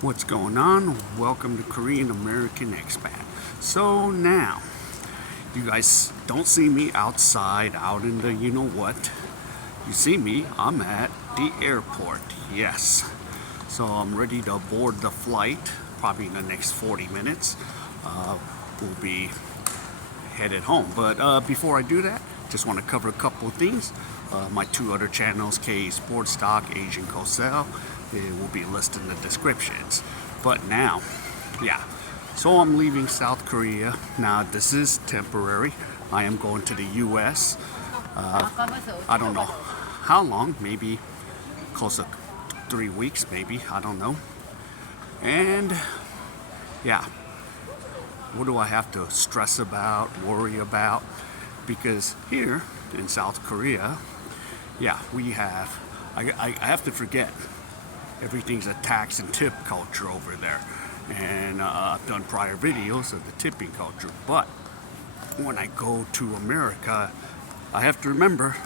What's going on? Welcome to Korean American Expat. So now, you guys don't see me outside, out in the you know what. You see me, I'm at the airport, yes. So I'm ready to board the flight, probably in the next 40 minutes. We'll be headed home. But before I do that, just want to cover a couple of things. My two other channels, K Sports Stock, Asian Cosell, it will be listed in the descriptions. But now, yeah, so I'm leaving South Korea. Now, this is temporary. I am going to the U.S. I don't know how long, maybe close to 3 weeks, maybe, I don't know. And yeah, what do I have to stress about, worry about? Because here in South Korea, yeah, I have to forget, everything's a tax and tip culture over there. And I've done prior videos of the tipping culture. But when I go to America, I have to remember,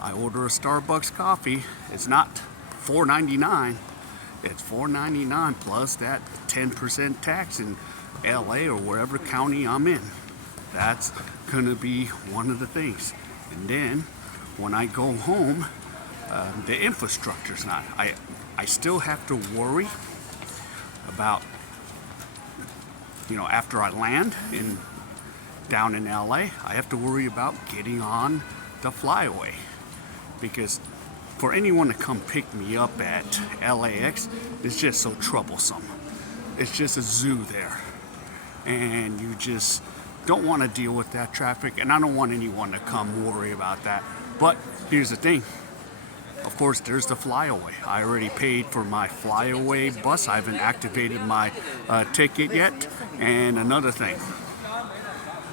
I order a Starbucks coffee, it's not $4.99, it's $4.99 plus that 10% tax in LA or wherever county I'm in. That's gonna be one of the things. And then when I go home, the infrastructure's not. I still have to worry about, after I land down in LA, I have to worry about getting on the flyaway. Because for anyone to come pick me up at LAX, it's just so troublesome. It's just a zoo there. And you just don't want to deal with that traffic, and I don't want anyone to come worry about that. But here's the thing. Of course, there's the flyaway. I already paid for my flyaway bus. I haven't activated my ticket yet. And another thing,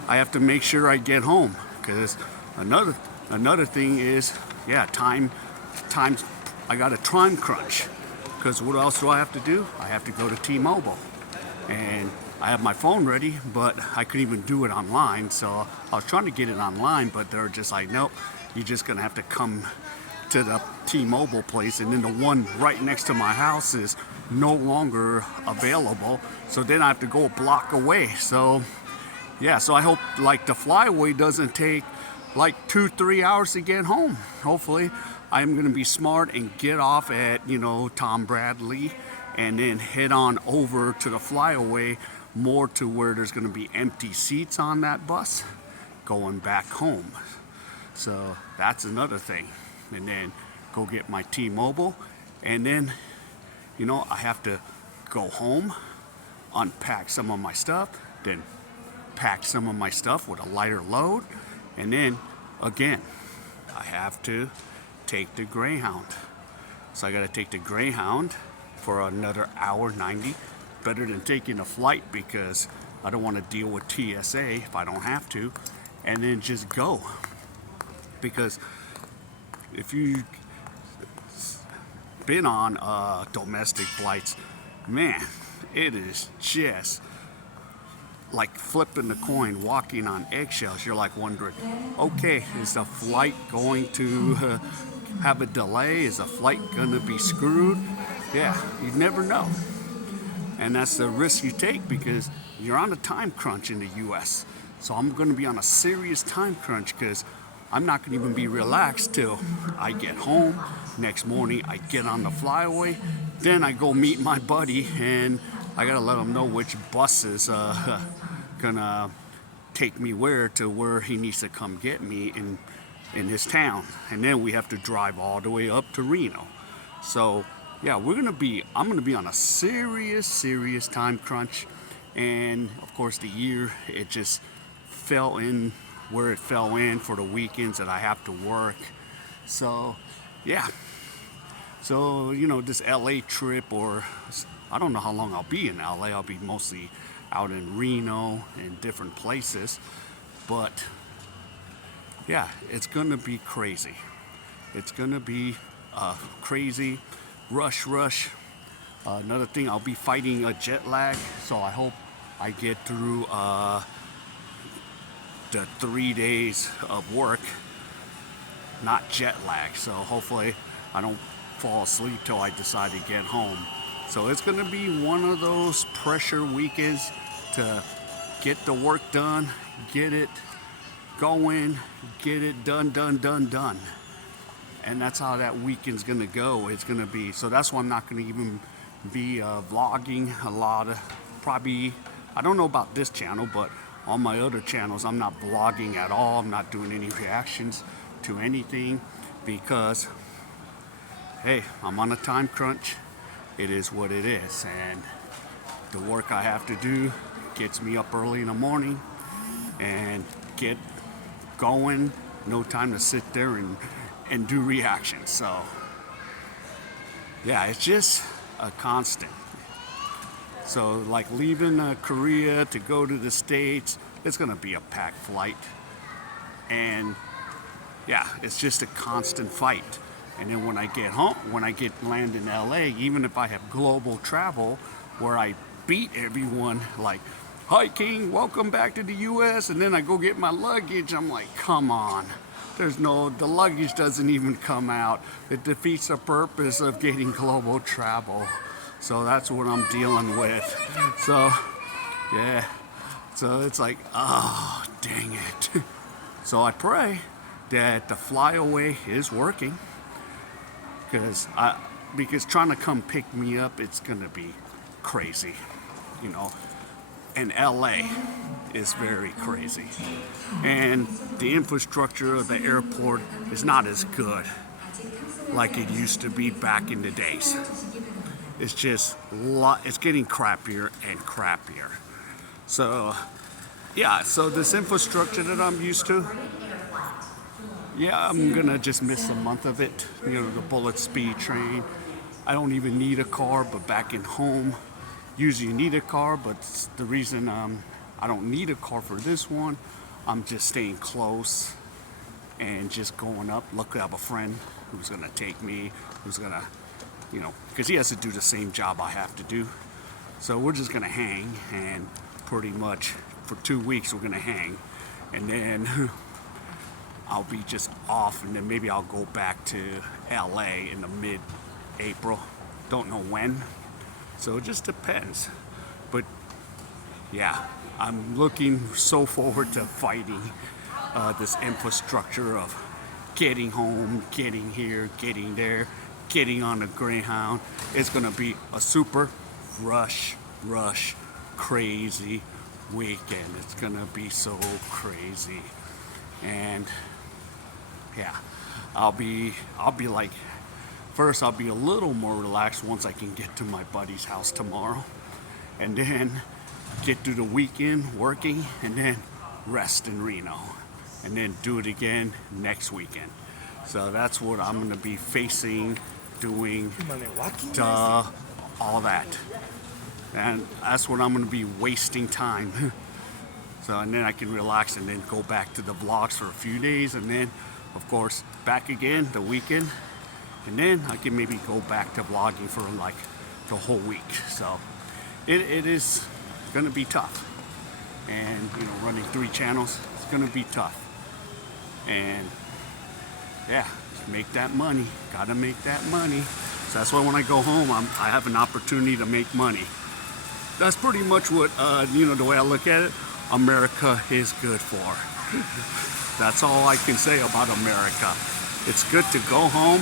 I have to make sure I get home, because another thing is, yeah, time. I got a time crunch, because what else do I have to do? I have to go to T-Mobile, and I have my phone ready, but I couldn't even do it online. So I was trying to get it online, but they're just like, nope, you're just gonna have to come to the T-Mobile place, and then the one right next to my house is no longer available. So then I have to go a block away. So yeah, so I hope like the flyaway doesn't take like 2-3 hours to get home. Hopefully I'm gonna be smart and get off at Tom Bradley, and then head on over to the flyaway, more to where there's gonna be empty seats on that bus going back home. So that's another thing. And then go get my T-Mobile, and then I have to go home, unpack some of my stuff, then pack some of my stuff with a lighter load, and then again I have to take the Greyhound. So I got to take the Greyhound for another hour 90. Better than taking a flight, because I don't want to deal with TSA if I don't have to, and then just go. Because if you've been on domestic flights, man, it is just like flipping the coin, walking on eggshells. You're like wondering, okay, is the flight going to have a delay? Is the flight gonna be screwed? Yeah, you never know. And that's the risk you take, because you're on a time crunch in the US. So I'm gonna be on a serious time crunch, because I'm not gonna even be relaxed till I get home. Next morning, I get on the flyaway. Then I go meet my buddy, and I gotta let him know which bus is gonna take me where he needs to come get me in his town. And then we have to drive all the way up to Reno. So yeah, I'm gonna be on a serious time crunch. And of course, the year, it just fell in where it fell in for the weekends that I have to work. So yeah, so this LA trip, or I don't know how long I'll be in LA. I'll be mostly out in Reno and different places. But yeah, it's gonna be crazy. It's gonna be crazy rush. Another thing, I'll be fighting a jet lag, so I hope I get through the 3 days of work not jet lag. So hopefully I don't fall asleep till I decide to get home. So it's going to be one of those pressure weekends to get the work done, get it going, get it done. And that's how that weekend's going to go. It's going to be, so that's why I'm not going to even be vlogging a lot of, probably, I don't know about this channel, but on my other channels, I'm not vlogging at all. I'm not doing any reactions to anything because, hey, I'm on a time crunch. It is what it is. And the work I have to do gets me up early in the morning and get going. No time to sit there and do reactions. So, yeah, it's just a constant. So like leaving Korea to go to the States, it's gonna be a packed flight. And yeah, it's just a constant fight. And then when I get home, when I get land in LA, even if I have global travel where I beat everyone like, hi King, welcome back to the U.S. And then I go get my luggage, I'm like, come on. The luggage doesn't even come out. It defeats the purpose of getting global travel. So that's what I'm dealing with. So, yeah. So it's like, oh, dang it. So I pray that the flyaway is working. Because trying to come pick me up, it's going to be crazy. You know. And LA is very crazy. And the infrastructure of the airport is not as good like it used to be back in the days. It's just, it's getting crappier and crappier. So, yeah, so this infrastructure that I'm used to, yeah, I'm gonna just miss a month of it. You know, the bullet speed train. I don't even need a car, but back in home, usually you need a car, but the reason I don't need a car for this one, I'm just staying close and just going up. Luckily I have a friend who's gonna take me, who's gonna, you know, because he has to do the same job I have to do. So we're just gonna hang, and pretty much for 2 weeks we're gonna hang. And then I'll be just off, and then maybe I'll go back to LA in the mid-April. Don't know when. So it just depends. But yeah, I'm looking so forward to fighting this infrastructure of getting home, getting here, getting there, getting on a Greyhound. It's gonna be a super rush, crazy weekend. It's gonna be so crazy. And yeah, I'll be like, first, I'll be a little more relaxed once I can get to my buddy's house tomorrow, and then get through the weekend working, and then rest in Reno, and then do it again next weekend. So that's what I'm going to be facing, doing, all that. And that's what I'm going to be wasting time. So, and then I can relax and then go back to the vlogs for a few days, and then, of course, back again the weekend. And then I can maybe go back to vlogging for like the whole week. So it is going to be tough. And, you know, running 3 channels, it's going to be tough. And yeah, make that money. Got to make that money. So that's why when I go home, I have an opportunity to make money. That's pretty much what, you know, the way I look at it, America is good for. That's all I can say about America. It's good to go home,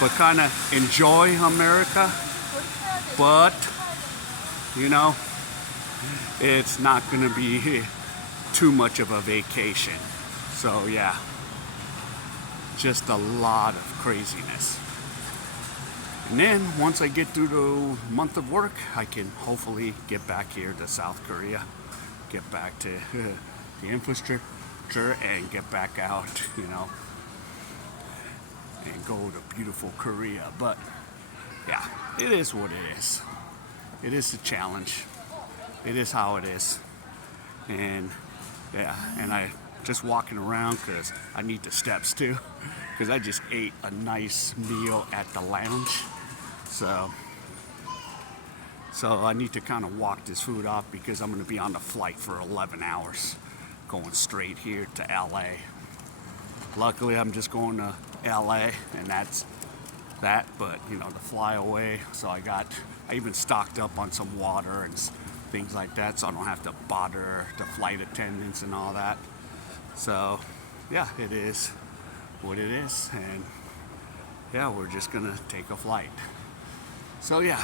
but kind of enjoy America, but, you know, it's not going to be too much of a vacation. So yeah, just a lot of craziness. And then once I get through the month of work, I can hopefully get back here to South Korea, get back to the infrastructure, and get back out, you know, and go to beautiful Korea. But yeah, it is what it is. It is a challenge. It is how it is. And yeah, and I just walking around because I need the steps too, because I just ate a nice meal at the lounge. So I need to kind of walk this food off because I'm going to be on the flight for 11 hours going straight here to LA. Luckily, I'm just going to LA, and that's that, but you know, to fly away. So I even stocked up on some water and things like that, so I don't have to bother the flight attendants and all that. So yeah, it is what it is, and yeah, we're just gonna take a flight. So yeah,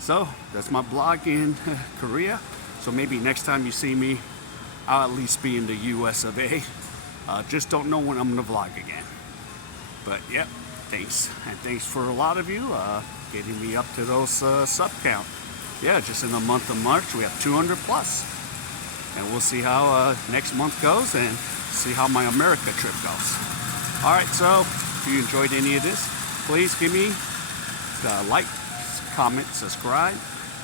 so that's my blog in Korea. So maybe next time you see me, I'll at least be in the U.S.A. Just don't know when I'm gonna vlog again. But yep, thanks, and thanks for a lot of you getting me up to those sub count. Yeah, just in the month of March we have 200 plus, and we'll see how next month goes and see how my America trip goes. All right, so if you enjoyed any of this, please give me a like, comment, subscribe,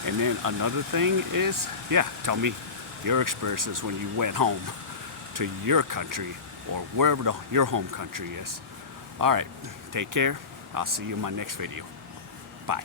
and then another thing is, yeah, tell me your experiences when you went home to your country or wherever your home country is. All right, take care. I'll see you in my next video. Bye.